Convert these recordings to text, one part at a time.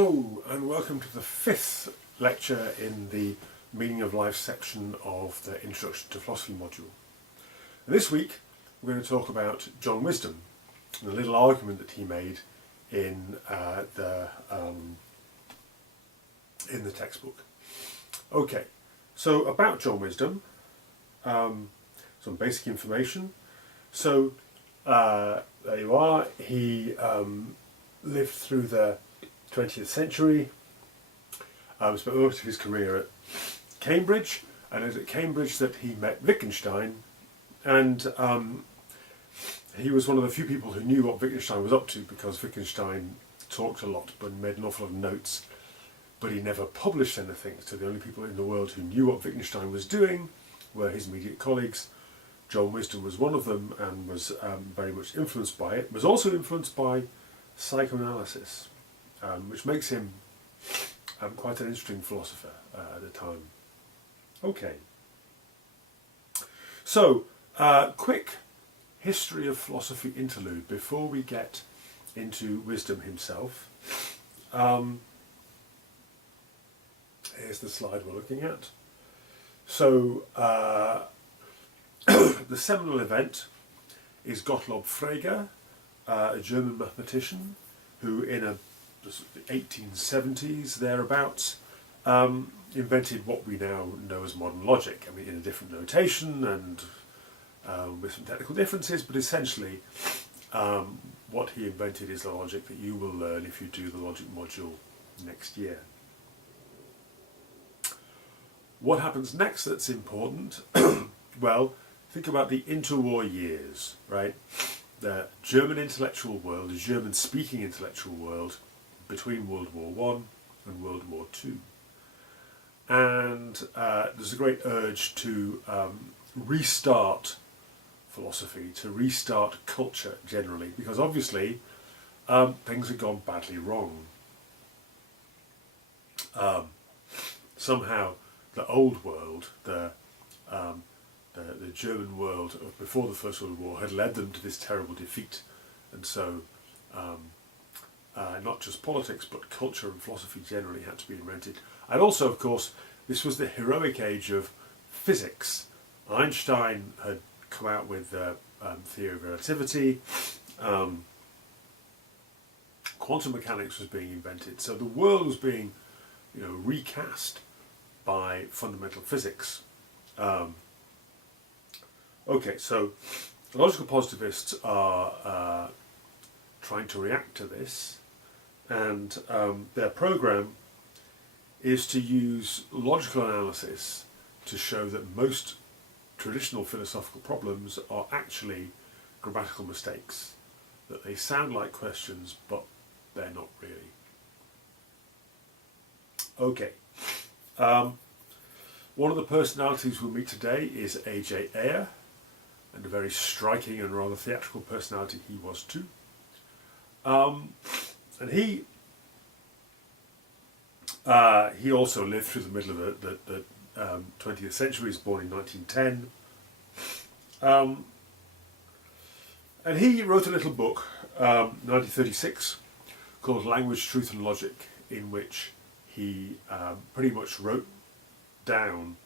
Hello and welcome to the fifth lecture in the Meaning of Life section of the Introduction to Philosophy module. And this week we're going to talk about John Wisdom and the little argument that he made in the textbook. Okay, so about John Wisdom, some basic information. So there you are. He lived through the 20th century, spent most of his career at Cambridge, and it was at Cambridge that he met Wittgenstein, and he was one of the few people who knew what Wittgenstein was up to, because Wittgenstein talked a lot but made an awful lot of notes, but he never published anything. So the only people in the world who knew what Wittgenstein was doing were his immediate colleagues. John Wisdom was one of them and was very much influenced by it, was also influenced by psychoanalysis, which makes him quite an interesting philosopher at the time. Okay, so quick history of philosophy interlude before we get into Wisdom himself. Here's the slide we're looking at. So the seminal event is Gottlob Frege, a German mathematician who in the 1870s thereabouts invented what we now know as modern logic. I mean, in a different notation and with some technical differences, but essentially what he invented is the logic that you will learn if you do the logic module next year. What happens next that's important? Well, think about the interwar years, right? The German intellectual world, the German-speaking intellectual world between World War I and World War II. And there's a great urge to restart philosophy, to restart culture generally, because obviously things had gone badly wrong. Somehow the old world, the German world of before the First World War had led them to this terrible defeat, and so not just politics but culture and philosophy generally had to be invented. And also, of course, this was the heroic age of physics. Einstein had come out with the theory of relativity, quantum mechanics was being invented, so the world was being recast by fundamental physics. Okay, so the logical positivists are trying to react to this, and their program is to use logical analysis to show that most traditional philosophical problems are actually grammatical mistakes, that they sound like questions but they're not really. Okay. One of the personalities we'll meet today is A.J. Ayer, and a very striking and rather theatrical personality he was too. And he also lived through the middle of the 20th century. He was born in 1910. And he wrote a little book, 1936, called Language, Truth and Logic, in which he pretty much wrote down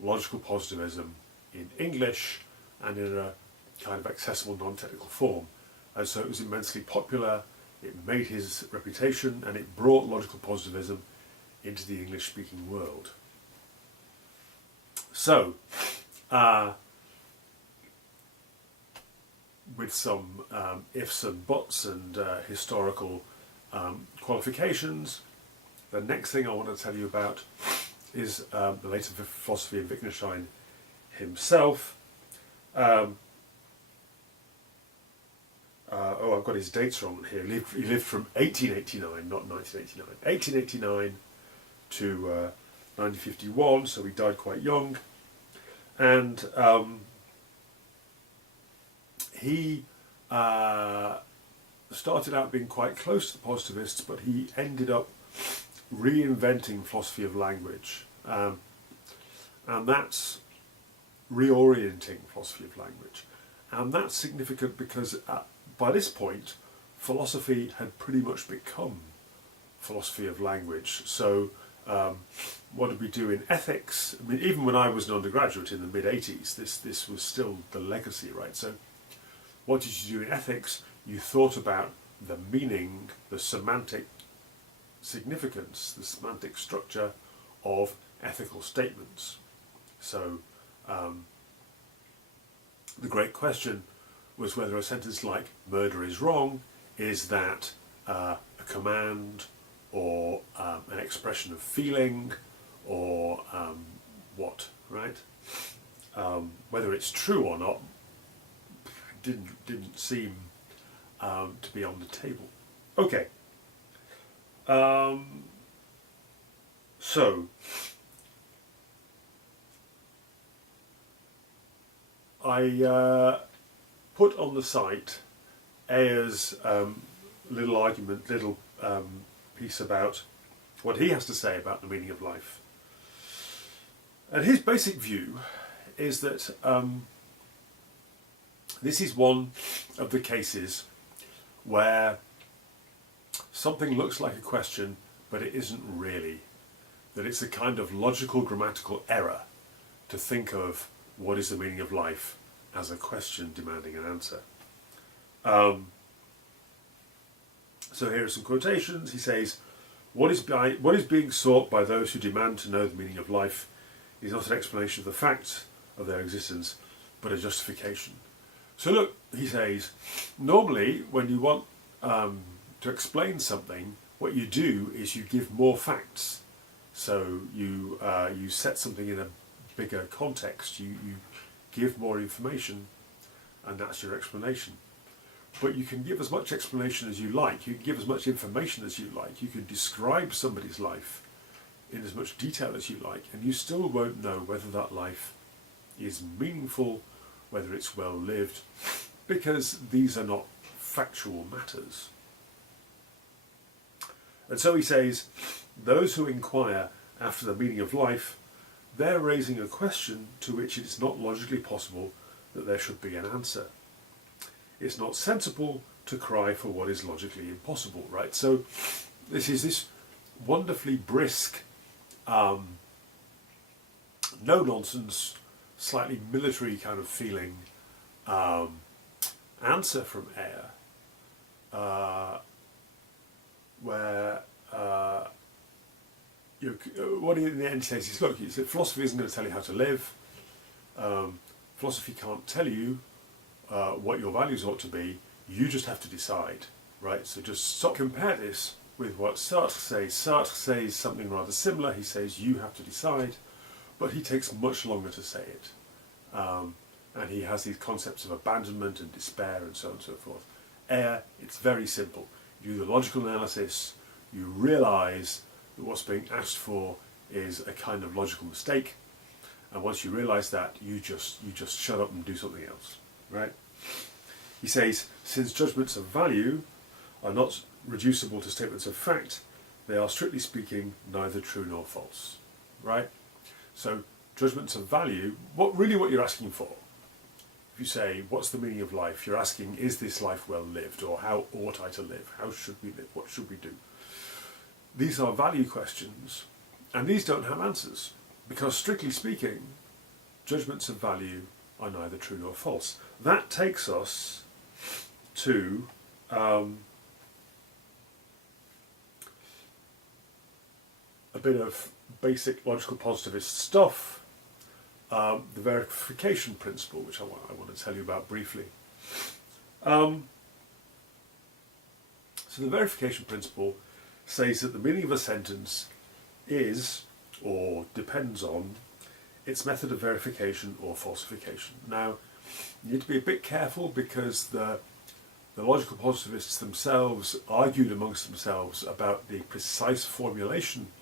logical positivism in English and in a kind of accessible non-technical form. And so it was immensely popular, it made his reputation, and it brought logical positivism into the English-speaking world. So, with some ifs and buts and historical qualifications, the next thing I want to tell you about is the later philosophy of Wittgenstein himself. I've got his dates wrong here. He lived from 1889, not 1989. 1889 to 1951, so he died quite young. And he started out being quite close to the positivists, but he ended up reinventing philosophy of language. And that's reorienting philosophy of language. And that's significant because by this point, philosophy had pretty much become philosophy of language. So what did we do in ethics? I mean, even when I was an undergraduate in the mid-80s, this was still the legacy, right? So what did you do in ethics? You thought about the meaning, the semantic significance, the semantic structure of ethical statements. So the great question was whether a sentence like "murder is wrong" is that a command or an expression of feeling or what, right? Whether it's true or not didn't seem to be on the table. Okay. So I put on the site Ayer's little piece about what he has to say about the meaning of life. And his basic view is that this is one of the cases where something looks like a question, but it isn't really. That it's a kind of logical grammatical error to think of what is the meaning of life as a question demanding an answer. So here are some quotations. He says, what is being sought by those who demand to know the meaning of life is not an explanation of the facts of their existence, but a justification. So look, he says, normally when you want to explain something, what you do is you give more facts. So you set something in a bigger context, you give more information, and that's your explanation. But you can give as much explanation as you like, you can give as much information as you like, you can describe somebody's life in as much detail as you like, and you still won't know whether that life is meaningful, whether it's well lived, because these are not factual matters. And so he says, those who inquire after the meaning of life, they're raising a question to which it is not logically possible that there should be an answer. It's not sensible to cry for what is logically impossible, right? So this is this wonderfully brisk, no-nonsense, slightly military kind of feeling answer from Ayer, where what he in the end says is, look, he said, philosophy isn't going to tell you how to live. Philosophy can't tell you what your values ought to be. You just have to decide, right? So just compare this with what Sartre says. Sartre says something rather similar. He says you have to decide, but he takes much longer to say it. And he has these concepts of abandonment and despair and so on and so forth. Ayer, it's very simple. You do the logical analysis, you realise that what's being asked for is a kind of logical mistake, and once you realise that, you just shut up and do something else, right? He says, since judgments of value are not reducible to statements of fact, they are strictly speaking neither true nor false, right? So judgments of value, what you're asking for, if you say, what's the meaning of life, you're asking, is this life well lived, or how ought I to live, how should we live, what should we do? These are value questions, and these don't have answers, because strictly speaking, judgments of value are neither true nor false. That takes us to a bit of basic logical positivist stuff, the verification principle, which I want to tell you about briefly. So the verification principle says that the meaning of a sentence is, or depends on, its method of verification or falsification. Now, you need to be a bit careful because the logical positivists themselves argued amongst themselves about the precise formulation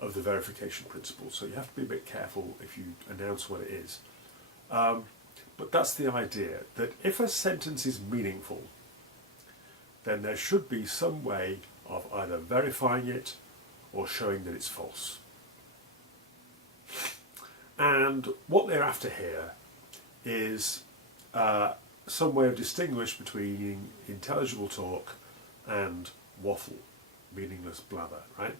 of the verification principle, so you have to be a bit careful if you announce what it is. But that's the idea, that if a sentence is meaningful, then there should be some way of either verifying it or showing that it's false. And what they're after here is some way of distinguish between intelligible talk and waffle. meaningless blather, right?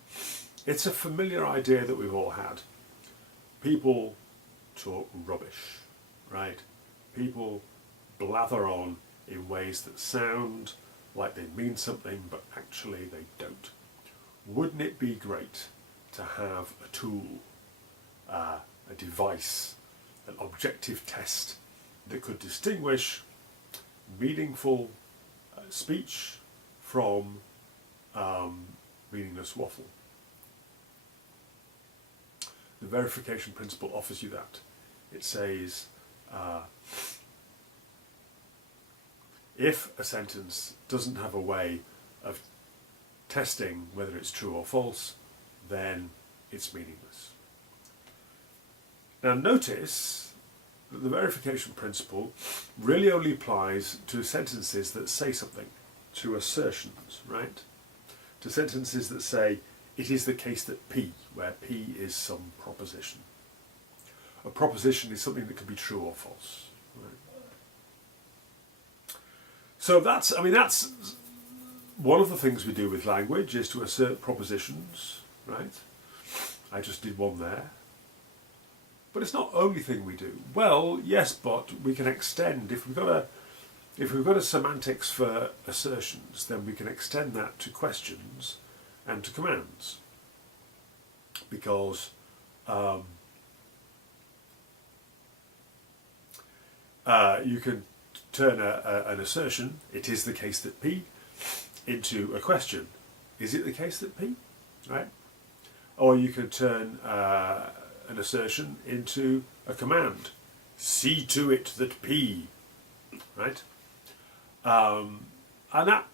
It's a familiar idea that we've all had. People talk rubbish, right? People blather on in ways that sound like they mean something, but actually they don't. Wouldn't it be great to have a tool, a device, an objective test that could distinguish meaningful speech from meaningless waffle? The verification principle offers you that. It says, if a sentence doesn't have a way of testing whether it's true or false, then it's meaningless. Now notice that the verification principle really only applies to sentences that say something, to assertions, right? To sentences that say, it is the case that P, where P is some proposition. A proposition is something that can be true or false. Right? So that's one of the things we do with language, is to assert propositions, right? I just did one there. But it's not the only thing we do. Well, yes, but we can extend, if we've got a semantics for assertions, then we can extend that to questions and to commands. Because you can turn an assertion, it is the case that P, into a question, is it the case that P? Right? Or you can turn an assertion into a command, see to it that P, right? And that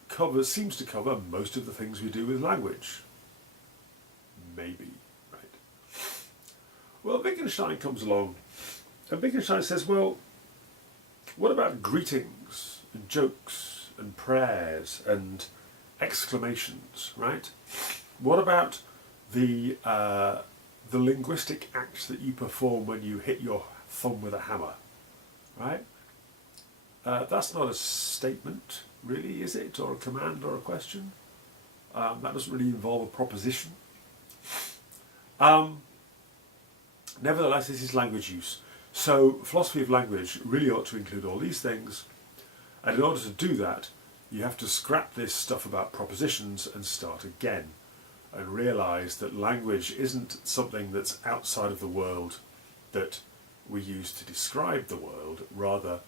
seems to cover most of the things we do with language. Maybe, right? Well, Wittgenstein comes along, and Wittgenstein says, well, what about greetings and jokes and prayers and exclamations, right? What about the linguistic act that you perform when you hit your thumb with a hammer, right? That's not a statement, really, is it? Or a command or a question? That doesn't really involve a proposition. Nevertheless, this is language use. So philosophy of language really ought to include all these things. And in order to do that, you have to scrap this stuff about propositions and start again. And realise that language isn't something that's outside of the world that we use to describe the world. Rather,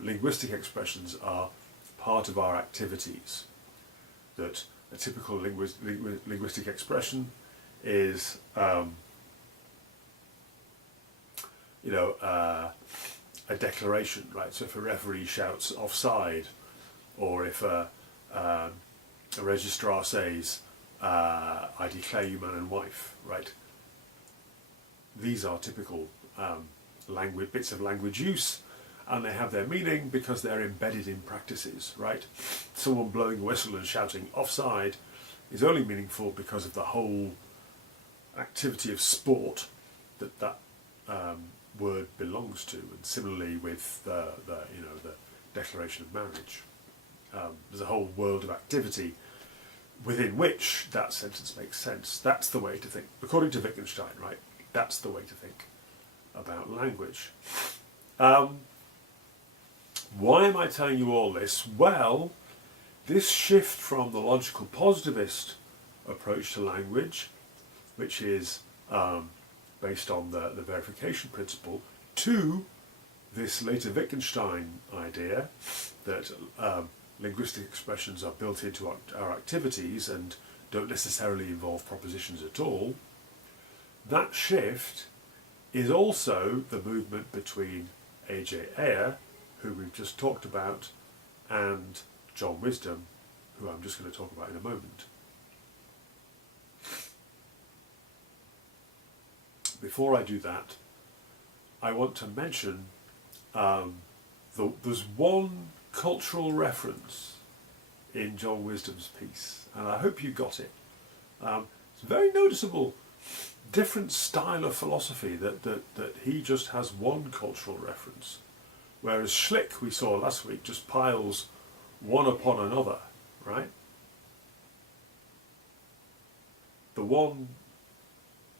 linguistic expressions are part of our activities. That a typical linguistic expression is, a declaration, right? So if a referee shouts offside, or if a registrar says, I declare you man and wife, right? These are typical bits of language use, and they have their meaning because they're embedded in practices, right? Someone blowing a whistle and shouting offside is only meaningful because of the whole activity of sport that word belongs to, and similarly with the declaration of marriage. There's a whole world of activity within which that sentence makes sense. That's the way to think, according to Wittgenstein, right? That's the way to think about language. Why am I telling you all this? Well, this shift from the logical positivist approach to language, which is based on the verification principle, to this later Wittgenstein idea that linguistic expressions are built into our activities and don't necessarily involve propositions at all. That shift is also the movement between A.J. Ayer, who we've just talked about, and John Wisdom, who I'm just going to talk about in a moment. Before I do that, I want to mention there's one cultural reference in John Wisdom's piece, and I hope you got it. It's a very noticeable different style of philosophy that he just has one cultural reference, whereas Schlick, we saw last week, just piles one upon another, right? the one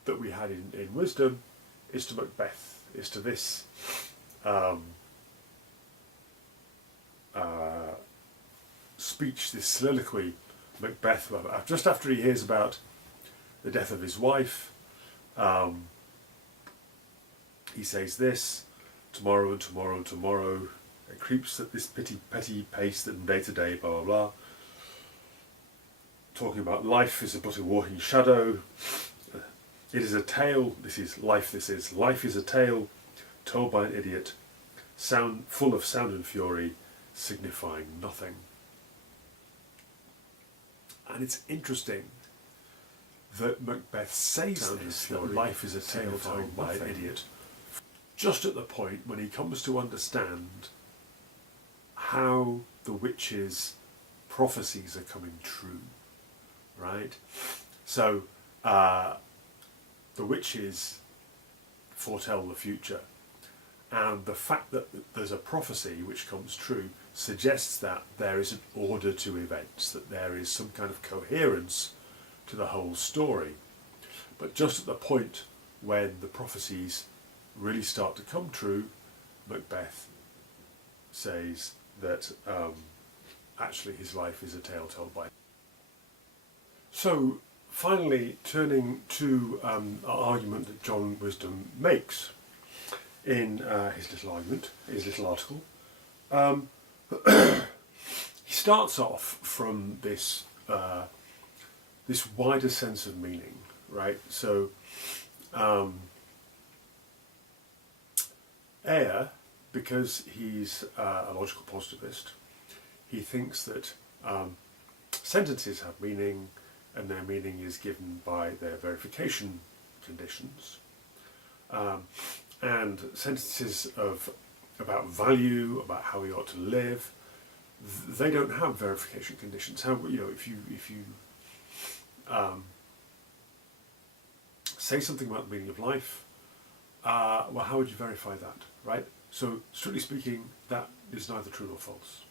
that we had in wisdom is to Macbeth, is to this speech, this soliloquy Macbeth, just after he hears about the death of his wife, he says this: tomorrow and tomorrow and tomorrow, it creeps at this petty pace that from day to day, blah blah blah. Talking about life is but a walking shadow. It is a tale. This is life. Life is a tale told by an idiot, full of sound and fury, signifying nothing. And it's interesting that Macbeth says this, that life is a tale told by an idiot, just at the point when he comes to understand how the witch's prophecies are coming true, right? So the witches foretell the future, and the fact that there's a prophecy which comes true suggests that there is an order to events, that there is some kind of coherence to the whole story. But just at the point when the prophecies really start to come true, Macbeth says that actually his life is a tale told by. So finally, turning to an argument that John Wisdom makes in his little article, he starts off from this this wider sense of meaning, right? So Eyre, because he's a logical positivist, he thinks that sentences have meaning, and their meaning is given by their verification conditions. And sentences about value, about how we ought to live, they don't have verification conditions. How, if you say something about the meaning of life, well, how would you verify that, right? So, strictly speaking, that is neither true nor false.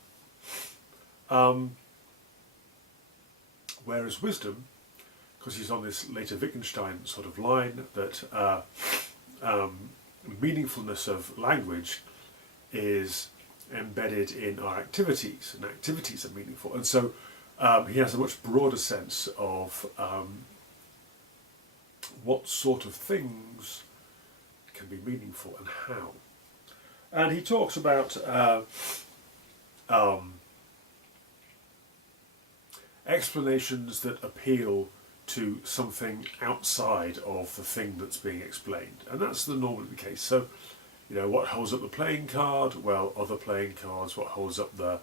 Whereas wisdom, because he's on this later Wittgenstein sort of line, that meaningfulness of language is embedded in our activities, and activities are meaningful. And so he has a much broader sense of what sort of things can be meaningful and how. And he talks about explanations that appeal to something outside of the thing that's being explained, and that's normally the case. So, what holds up the playing card? Well, other playing cards. What holds up the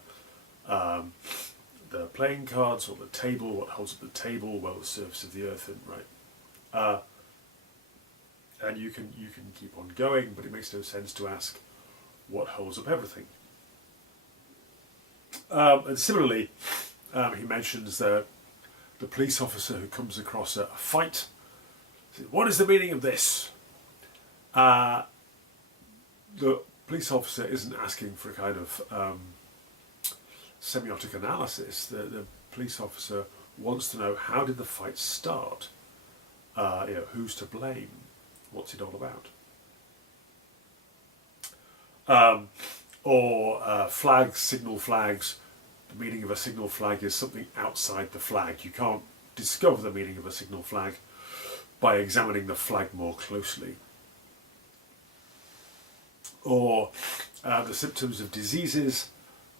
playing cards, or the table? What holds up the table? Well, the surface of the earth, right? And you can keep on going, but it makes no sense to ask what holds up everything. And similarly, he mentions the police officer who comes across a fight. Says, what is the meaning of this? The police officer isn't asking for a kind of semiotic analysis. The police officer wants to know, how did the fight start? Who's to blame? What's it all about? Flags, signal flags. The meaning of a signal flag is something outside the flag. You can't discover the meaning of a signal flag by examining the flag more closely. Or the symptoms of diseases.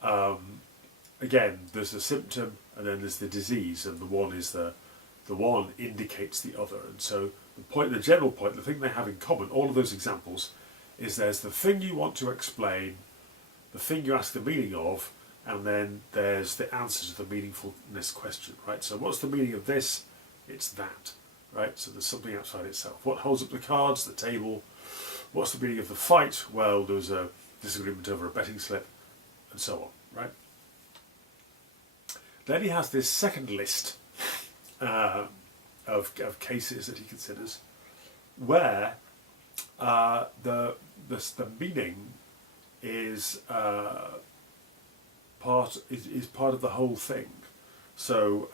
Again, there's the symptom and then there's the disease, and the one indicates the other. And so the general point, the thing they have in common, all of those examples, is there's the thing you want to explain, the thing you ask the meaning of, and then there's the answer to the meaningfulness question, right? So what's the meaning of this? It's that, right? So there's something outside itself. What holds up the cards? The table. What's the meaning of the fight? Well, there was a disagreement over a betting slip, and so on, right? Then he has this second list of cases that he considers where the meaning is part of the whole thing. So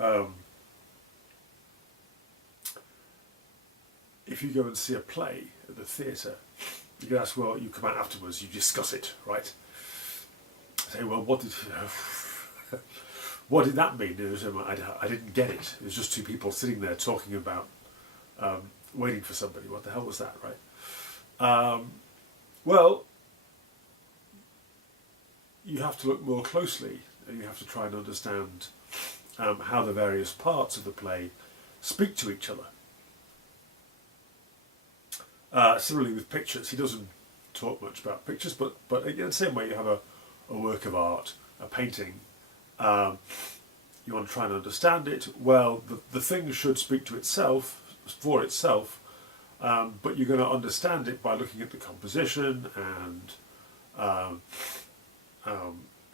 if you go and see a play at the theatre, you can ask, well, you come out afterwards, you discuss it, right? Say, well, what did that mean? I didn't get it. It was just two people sitting there talking about waiting for somebody. What the hell was that, right? Well, you have to look more closely, and you have to try and understand how the various parts of the play speak to each other. Similarly with pictures, he doesn't talk much about pictures, but in the same way you have a work of art, a painting, you want to try and understand it. Well, the thing should speak to itself, for itself, but you're going to understand it by looking at the composition and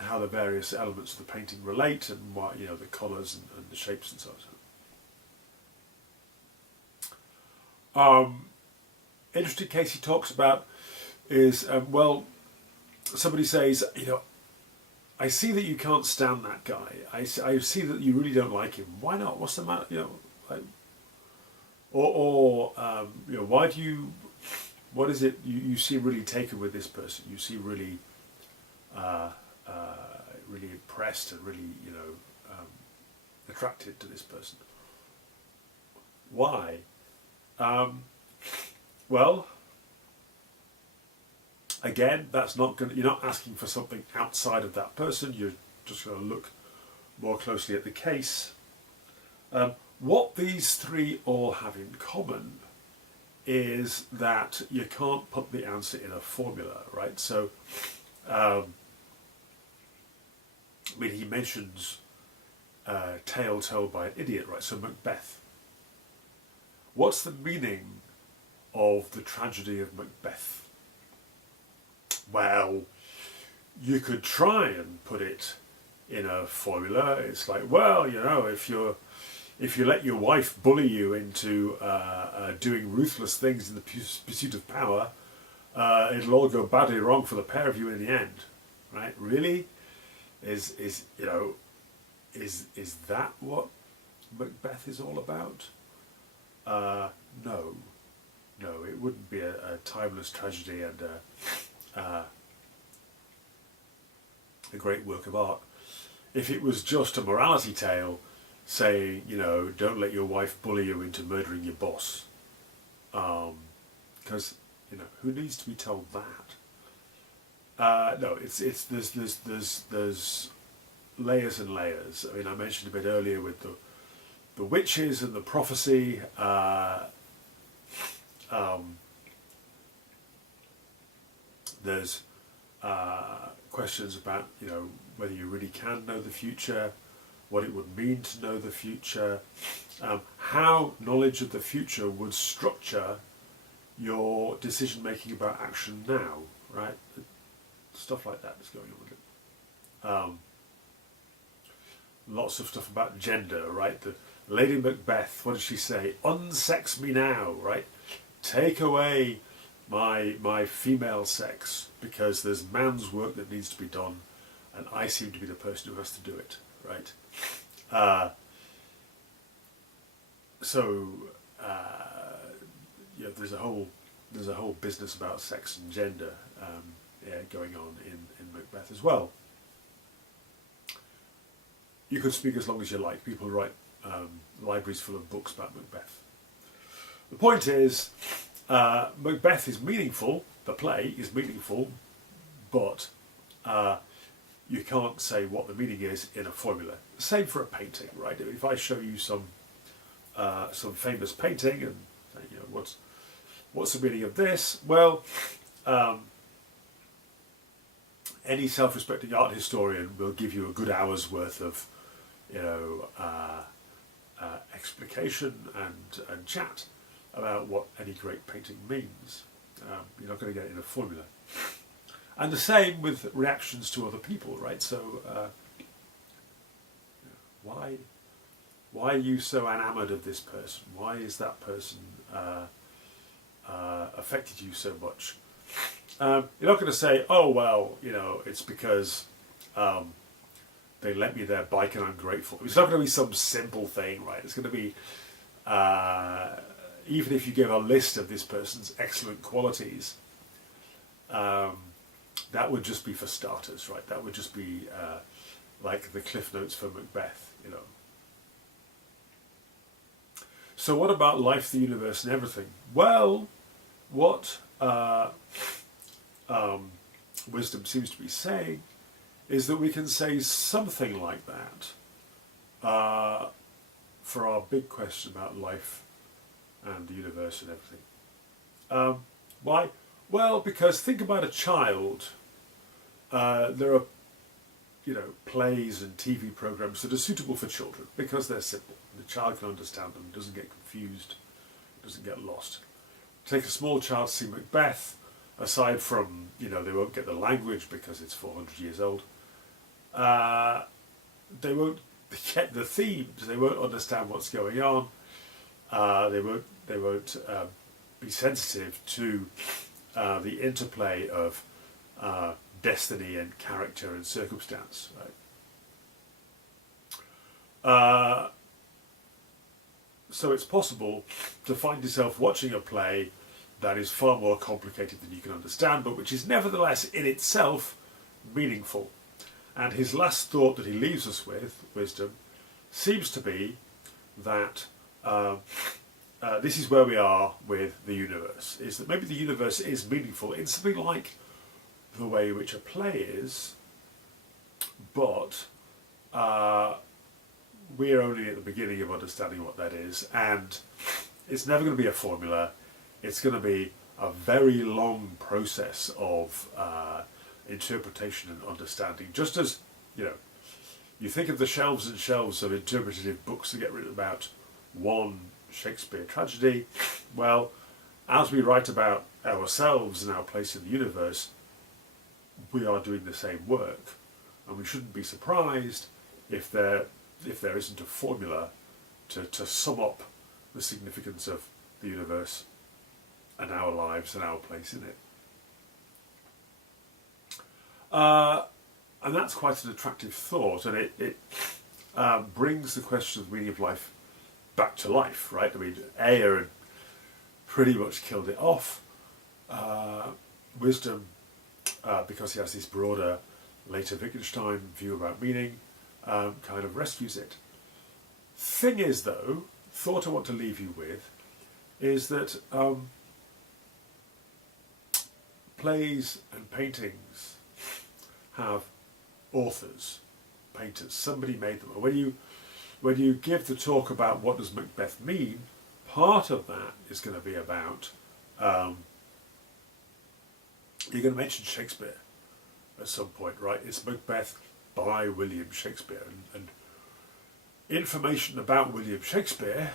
how the various elements of the painting relate, and what, the colours and the shapes and so on. Interesting case he talks about is, well, somebody says, I see that you can't stand that guy. I see that you really don't like him. Why not? What's the matter? Why do you? What is it you seem really taken with this person? You seem really, really impressed and really, attracted to this person. Why? Well, again, that's not going. You're not asking for something outside of that person. You're just going to look more closely at the case. What these three all have in common is that you can't put the answer in a formula, right? So, he mentions tale told by an idiot, right? So Macbeth. What's the meaning of the tragedy of Macbeth? Well, you could try and put it in a formula. It's like, well, if you let your wife bully you into doing ruthless things in the pursuit of power, it'll all go badly wrong for the pair of you in the end, right? Really, is that what Macbeth is all about? No, it wouldn't be a timeless tragedy and a great work of art if it was just a morality tale saying, don't let your wife bully you into murdering your boss. Because, who needs to be told that? No, there's layers and layers. I mentioned a bit earlier with the witches and the prophecy. There's questions about whether you really can know the future, what it would mean to know the future, how knowledge of the future would structure your decision making about action now, right? Stuff like that is going on with it. Lots of stuff about gender, right? The Lady Macbeth, what did she say? Unsex me now, right? Take away my female sex, because there's man's work that needs to be done, and I seem to be the person who has to do it, right? There's a whole business about sex and gender going on in Macbeth as well. You could speak as long as you like. People write libraries full of books about Macbeth. The point is, Macbeth is meaningful, the play is meaningful, but you can't say what the meaning is in a formula. Same for a painting, right? If I show you some famous painting and say, what's the meaning of this? Well, any self-respecting art historian will give you a good hour's worth of explication and chat about what any great painting means. You're not going to get it in a formula. And the same with reactions to other people, right? So, why are you so enamoured of this person? Why is that person affected you so much? You're not going to say, oh, well, it's because they lent me their bike and I'm grateful. It's not going to be some simple thing, right? It's going to be, even if you give a list of this person's excellent qualities, that would just be for starters, right? That would just be like the Cliff Notes for Macbeth, you know. So what about life, the universe, and everything? Well, what wisdom seems to be saying is that we can say something like that for our big question about life and the universe and everything. Why? Well, because think about a child. There are, you know, plays and TV programs that are suitable for children because they're simple. The child can understand them, doesn't get confused, doesn't get lost. Take a small child to see Macbeth, aside from, you know, they won't get the language because it's 400 years old. They won't get the themes. They won't understand what's going on. They won't be sensitive to the interplay of destiny and character and circumstance. Right? So it's possible to find yourself watching a play that is far more complicated than you can understand, but which is nevertheless in itself meaningful. And his last thought that he leaves us with, wisdom, seems to be that this is where we are with the universe, is that maybe the universe is meaningful in something like the way in which a play is, but we're only at the beginning of understanding what that is, and it's never going to be a formula. It's going to be a very long process of interpretation and understanding. Just as, you know, you think of the shelves and shelves of interpretative books that get written about one Shakespeare tragedy, well, as we write about ourselves and our place in the universe, we are doing the same work, and we shouldn't be surprised if there isn't a formula to sum up the significance of the universe and our lives and our place in it. And that's quite an attractive thought, and it brings the question of the meaning of life back to life, right? I mean, Aya had pretty much killed it off. Wisdom, because he has this broader, later Wittgenstein view about meaning, kind of rescues it. Thing is, though, thought I want to leave you with, is that plays and paintings have authors, painters. Somebody made them. When you give the talk about what does Macbeth mean, part of that is going to be about you're going to mention Shakespeare at some point, right? It's Macbeth by William Shakespeare, and information about William Shakespeare,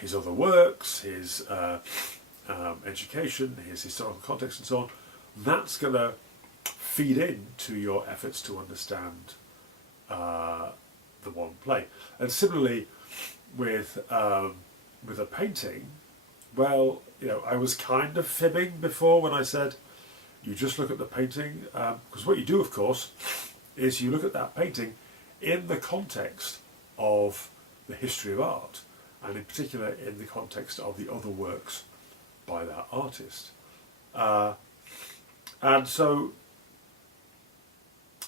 his other works, his education, his historical context and so on, that's going to feed into your efforts to understand the one play. And similarly with a painting, well, you know, I was kind of fibbing before when I said you just look at the painting, because what you do, of course, is you look at that painting in the context of the history of art, and in particular in the context of the other works by that artist. And so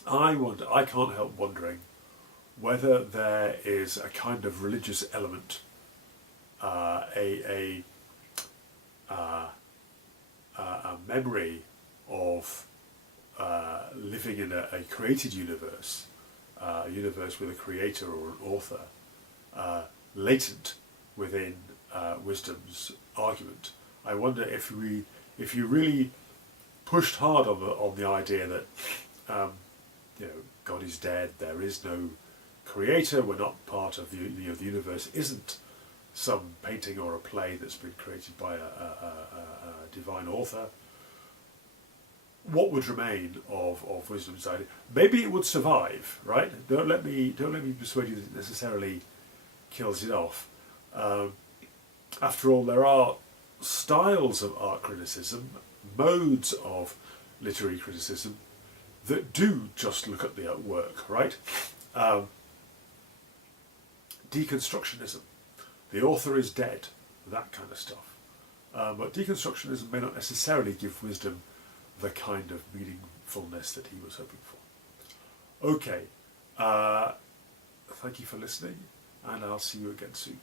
I can't help wondering whether there is a kind of religious element, a memory of living in a created universe, a universe with a creator or an author, latent within wisdom's argument. I wonder if you really pushed hard on the idea that you know, God is dead, there is no creator, we're not part of the universe isn't some painting or a play that's been created by a divine author. What would remain of wisdom's idea? Maybe it would survive, right? Don't let me persuade you that it necessarily kills it off. After all, there are styles of art criticism, modes of literary criticism that do just look at the work, right? Deconstructionism, the author is dead, that kind of stuff. But deconstructionism may not necessarily give wisdom the kind of meaningfulness that he was hoping for. Okay, thank you for listening, and I'll see you again soon.